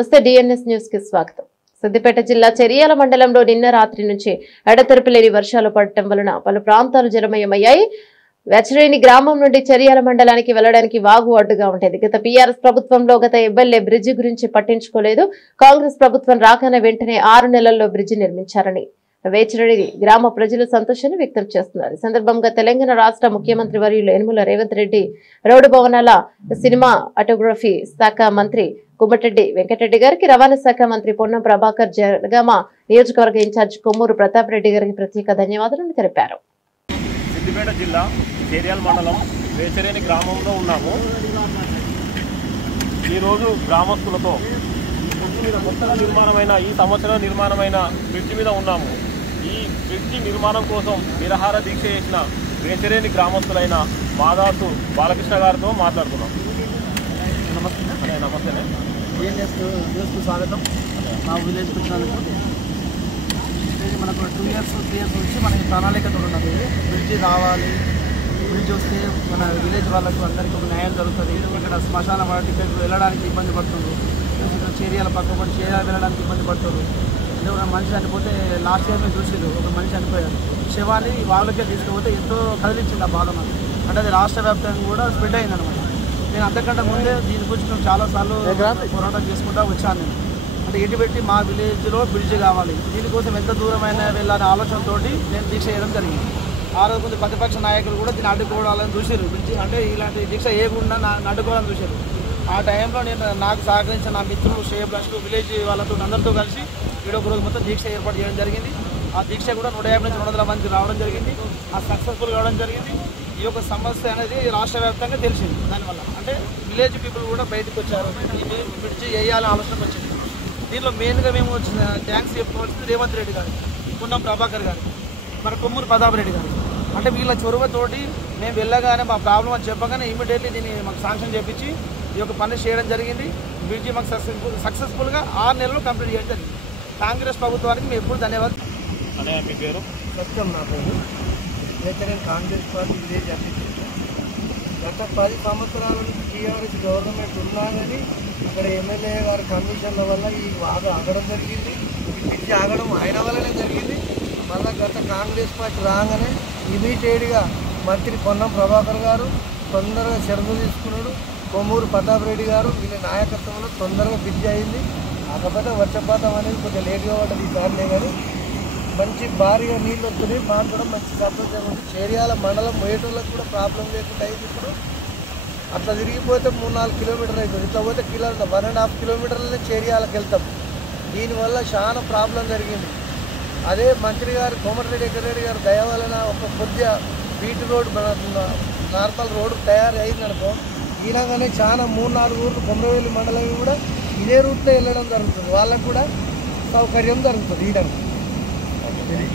నమస్తే DNS news కి స్వాగతం. సిద్దిపేట జిల్లా చెరియాల మండలంలో నిన్న రాత్రి నుంచి ఎడతెరిపి లేని వర్షాలు పడటం వలన పలు ప్రాంతాలు జలమయమయ్యాయి. వెచరేని గ్రామం నుండి చెరియాల మండలానికి వెళ్లడానికి వాగు అడ్డుగా ఉండేది. గత పీఆర్ఎస్ ప్రభుత్వంలో గత ఎమ్మెల్యే బ్రిడ్జి గురించి పట్టించుకోలేదు. కాంగ్రెస్ ప్రభుత్వం రాగానే వెంటనే 6 నెలల్లో బ్రిడ్జి నిర్మించారని వేచరేని గ్రామ ప్రజలు సంతోషాన్ని వ్యక్తం చేస్తున్నారు. ఈ సందర్భంగా తెలంగాణ రాష్ట్ర ముఖ్యమంత్రి వర్యులు యనమల రేవంత్ రెడ్డి, రోడ్డు భవనాల సినిమా ఆటోగ్రఫీ శాఖ మంత్రి కుమ్మటిరెడ్డి వెంకటరెడ్డి గారికి, రవాణా శాఖ మంత్రి పొన్నం ప్రభాకర్, జనగామ నియోజకవర్గ ఇన్ఛార్జ్ కొమ్మూరు ప్రతాప్ రెడ్డి గారికి ప్రత్యేక ధన్యవాదాలను తెలిపారు. సిద్దిపేట జిల్లా చేర్యాల మండలం వేచరేని గ్రామంలో ఉన్నాము. ఈరోజు గ్రామస్తులతో కొత్తగా నిర్మాణమైన ఈ సంవత్సరం నిర్మాణమైన బ్రిడ్జి మీద ఉన్నాము. ఈ బ్రిడ్జి నిర్మాణం కోసం నిరాహార దీక్ష చేసిన వేచరేని గ్రామస్తులైన మాదాసు బాలకృష్ణ గారితో మాట్లాడుతున్నాం. నమస్తే. న్యూస్కు స్వాగతం. మా విలేజ్కి వచ్చినందుకు మనకు 2 years 3 years నుంచి మనకి ప్రణాళికతో ఉన్నది. బ్రిడ్జి రావాలి, బ్రిడ్జ్ వస్తే మన విలేజ్ వాళ్ళకు అందరికీ ఒక న్యాయం జరుగుతుంది. ఇక్కడ శ్మశాన వాటికి వెళ్ళడానికి ఇబ్బంది పడుతుంది. చేరియాల పక్క కూడా చేరియాల వెళ్ళడానికి ఇబ్బంది పడుతుంది. అంటే ఒక మనిషి చనిపోతే లాస్ట్ ఇయర్ మేము చూసేది, ఒక మనిషి చనిపోయారు. శవాన్ని వాళ్ళకే తీసుకుపోతే ఎంతో కదిలించింది ఆ బాధ మనకి. అంటే అది రాష్ట్ర వ్యాప్తంగా కూడా స్ప్రెడ్ అయిందనమాట. నేను అంతకంటే ముందే దీని గురించి మేము చాలాసార్లు పోరాటం చేసుకుంటూ వచ్చాను. అంటే ఎటు పెట్టి మా విలేజ్లో బ్రిడ్జ్ కావాలి, దీనికోసం ఎంత దూరమైనా వెళ్ళాలనే ఆలోచనతో నేను దీక్ష చేయడం జరిగింది. ఆ రోజు కొంచెం ప్రతిపక్ష నాయకులు కూడా దీన్ని అడ్డుకోవాలని చూసారు. బ్రిడ్జ్ అంటే ఇలాంటి దీక్ష ఏకుండా అడ్డుకోవాలని చూశారు. ఆ టైంలో నేను నాకు సహకరించిన నా మిత్రులు షేబ్ లక్ష్మి విలేజ్ వాళ్ళతో అందరితో కలిసి ఒక రోజు మొత్తం దీక్ష ఏర్పాటు చేయడం జరిగింది. ఆ దీక్ష కూడా 150 నుంచి 200 మంది రావడం జరిగింది. ఆ సక్సెస్ఫుల్ కావడం జరిగింది. ఈ యొక్క సమస్య అనేది రాష్ట్ర వ్యాప్తంగా తెలిసింది. దానివల్ల అంటే విలేజ్ పీపుల్ కూడా బయటకు వచ్చారు. ఈ బ్రిడ్జి వేయాలని ఆలోచన వచ్చింది. దీనిలో మెయిన్గా మేము వచ్చిన థ్యాంక్స్ చెప్పుకోవాల్సింది రేవంత్ రెడ్డి గారు, పొన్నం ప్రభాకర్ గారు, మన కొమ్మూరు ప్రతాప్ రెడ్డి గారు. అంటే వీళ్ళ చొరవతోటి మేము వెళ్ళగానే మా ప్రాబ్లం అని చెప్పగానే ఇమీడియట్లీ దీన్ని మాకు శాంక్షన్ చేయించి ఈ యొక్క పని చేయడం జరిగింది. బ్రిడ్జి మాకు సక్సెస్ఫుల్గా 6 నెలలు కంప్లీట్ చేయడం జరిగింది. కాంగ్రెస్ ప్రభుత్వానికి మేము ఎప్పుడు ధన్యవాదాలు. మీ పేరు? సత్యం. నా పేరు వేచరేని కాంగ్రెస్ పార్టీ విలేజ్ అధ్యక్షుడు. గత 10 సంవత్సరాల నుంచి టీఆర్ఎస్ గవర్నమెంట్ ఉన్నానని ఇక్కడ ఎమ్మెల్యే గారి కమిషన్ల వల్ల ఈ వాగు ఆగడం జరిగింది. ఈ బ్రిడ్జి ఆగడం ఆయన వల్లనే జరిగింది. మళ్ళీ గత కాంగ్రెస్ పార్టీ రాగానే ఇమీడియట్గా మంత్రి పొన్నం ప్రభాకర్ గారు తొందరగా చర్యలు తీసుకున్నాడు. కొమ్మూరు ప్రతాప్ రెడ్డి గారు వీళ్ళ నాయకత్వంలో తొందరగా బ్రిడ్జి అయింది. కాకపోతే వర్షపాతం అనేది కొంచెం లేట్గా పడ్డది ఈ సార్లే, కానీ మంచి భారీగా నీళ్ళు వస్తున్నాయి. మాకు కూడా మంచి సపోర్ట్ ఉంది. చేరియాల మండలం పోయేటోళ్ళకి కూడా ప్రాబ్లం లేకుండా అయింది. ఇప్పుడు అట్లా తిరిగిపోతే 3-4 కిలోమీటర్లు అవుతుంది. ఇట్లా పోతే 1.5 కిలోమీటర్లనే చేరియాలకు వెళ్తాం. దీనివల్ల చాలా ప్రాబ్లం జరిగింది. అదే మంత్రి గారు కోమటిరెడ్డి వెంకటరెడ్డి గారు దయ వలన ఒక కొద్దిగా బీట్ రోడ్డు నార్మల్ రోడ్డు తయారు అయిందనుకో, ఈయనగానే చాలా 3-4 ఊర్లు కొమరవెల్లి మండలం కూడా ఇదే రూట్లో వెళ్ళడం జరుగుతుంది. వాళ్ళకు కూడా సౌకర్యం జరుగుతుంది. ఈయన